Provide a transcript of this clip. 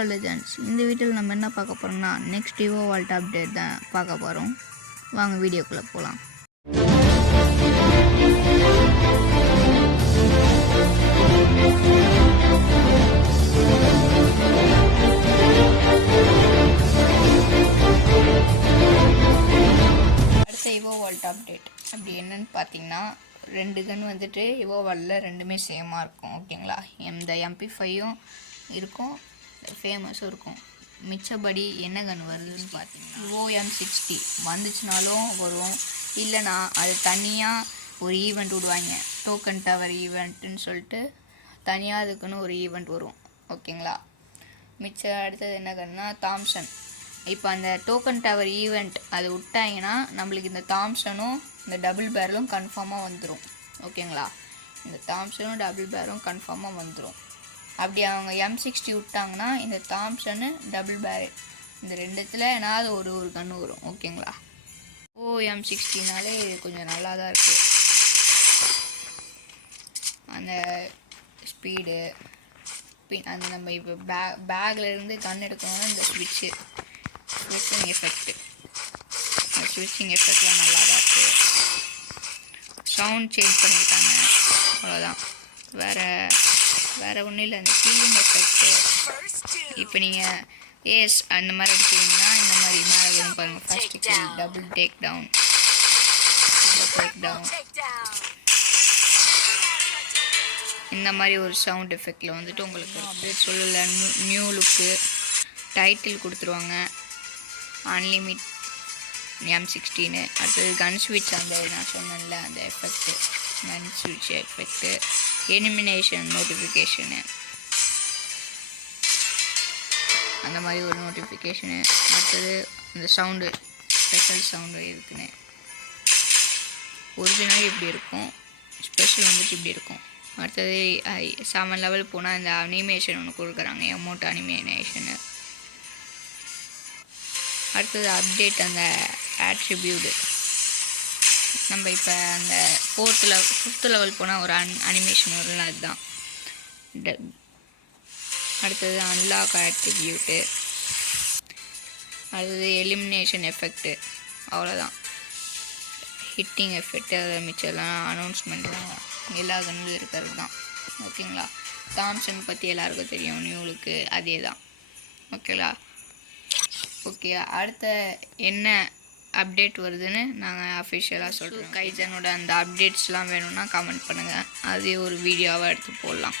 Hello legends, இந்த வீடியோவில் நம்ம என்ன பார்க்க போகிறோம்னா நெக்ஸ்ட் இவோவால்ட் அப்டேட் தான் பார்க்க போகிறோம். வாங்க வீடியோக்குள்ளே போகலாம். அடுத்த இவோவால்ட் அப்டேட் அப்படி என்னன்னு பார்த்தீங்கன்னா, 2 கன் வந்துட்டு இவோவால்ட்டில் ரெண்டுமே சேமாக இருக்கும். ஓகேங்களா, இந்த MP5யும் இருக்கும், ஃபேமஸும் இருக்கும். மிச்சபடி என்ன கன் வருதுன்னு பார்த்தீங்கன்னா OM60 வந்துச்சுனாலும் வரும், இல்லைனா அது தனியாக ஒரு ஈவெண்ட் விடுவாங்க. டோக்கன் டவர் ஈவெண்ட்டுன்னு சொல்லிட்டு தனியாக அதுக்குன்னு ஒரு ஈவெண்ட் வரும். ஓகேங்களா, அடுத்தது என்ன கன்னா தாம்சன். இப்போ அந்த டோக்கன் டவர் ஈவெண்ட் அது விட்டாங்கன்னா நம்மளுக்கு இந்த தாம்சனும் இந்த டபுள் பேரலும் கன்ஃபார்மாக வந்துடும். ஓகேங்களா, இந்த தாம்சனும் டபுள் பேரும் கன்ஃபார்மாக வந்துடும். அப்படி அவங்க M60 விட்டாங்கன்னா இந்த தாம்சனு டபுள் பேரல் இந்த ரெண்டுத்தில் ஏதாவது ஒரு கன்று வரும். ஓகேங்களா, OM60னாலே கொஞ்சம் நல்லா தான் இருக்குது. அந்த ஸ்பீடு அந்த நம்ம இப்போ பேக்கில் இருந்து கன் எடுக்கணும்னா இந்த ஸ்விட்சிங் எஃபெக்ட்லாம் நல்லா தான் இருக்குது. சவுண்ட் சேஞ்ச் பண்ணியிருக்காங்க, அவ்வளோதான். வேறு ஒன்றும் இல்லை. அந்த ஃபீலிங் எஃபெக்ட்டு இப்போ நீங்கள் ஏஸ் அந்த மாதிரி அடிச்சிங்கன்னா இந்த மாதிரி மேலே வரும் பாருங்கள். First kill, double take down, இந்த மாதிரி ஒரு சவுண்ட் எஃபெக்டில் வந்துட்டு உங்களுக்கு அப்டேட் சொல்லலை. நியூ லுக்கு டைட்டில் கொடுத்துருவாங்க, அன்லிமிட் M16. அடுத்தது கன் ஸ்விட்ச், அந்த நான் சொன்னேன்ல அந்த எஃபெக்ட்டு, கன் ஸ்விட்ச் எஃபெக்ட்டு, எலிமினேஷன் நோட்டிஃபிகேஷனு, அந்த மாதிரி ஒரு நோட்டிஃபிகேஷனு. அடுத்தது இந்த சவுண்டு, ஸ்பெஷல் சவுண்டு இருக்குன்னு. ஒரிஜினல் இப்படி இருக்கும், ஸ்பெஷல் வந்துட்டு இப்படி இருக்கும். அடுத்தது 7 லெவல் போனால் இந்த அனிமேஷன் ஒன்று கொடுக்குறாங்க, எமௌண்ட் அனிமேஷனு. அடுத்தது அப்டேட் அந்த ஆட்ரிபியூட்டு. நம்ம இப்போ அந்த 5th லெவல் போனால் ஒரு அனிமேஷன் வரும்ல, அதுதான். அடுத்தது அன்லாக் ஆட்ரிபியூட்டு. அடுத்தது எலிமினேஷன் எஃபெக்ட்டு, அவ்வளோதான். ஹிட்டிங் எஃபெக்ட்டு, அதை மிச்சம்லாம் அனௌன்ஸ்மெண்ட்லாம் எல்லா கண்ணிலும் இருக்கிறது தான். ஓகேங்களா, தாம்சன் பற்றி எல்லாருக்கும் தெரியும், நியூலுக்கு அதே தான். ஓகேங்களா, ஓகே. அடுத்த என்ன அப்டேட் வருதுன்னு நாங்கள் அஃபிஷியலாக சொல்கிறோம். கைசனோட அந்த அப்டேட்ஸ்லாம் வேணும்னா கமெண்ட் பண்ணுங்கள், அதே ஒரு வீடியோவாக எடுத்து போடலாம்.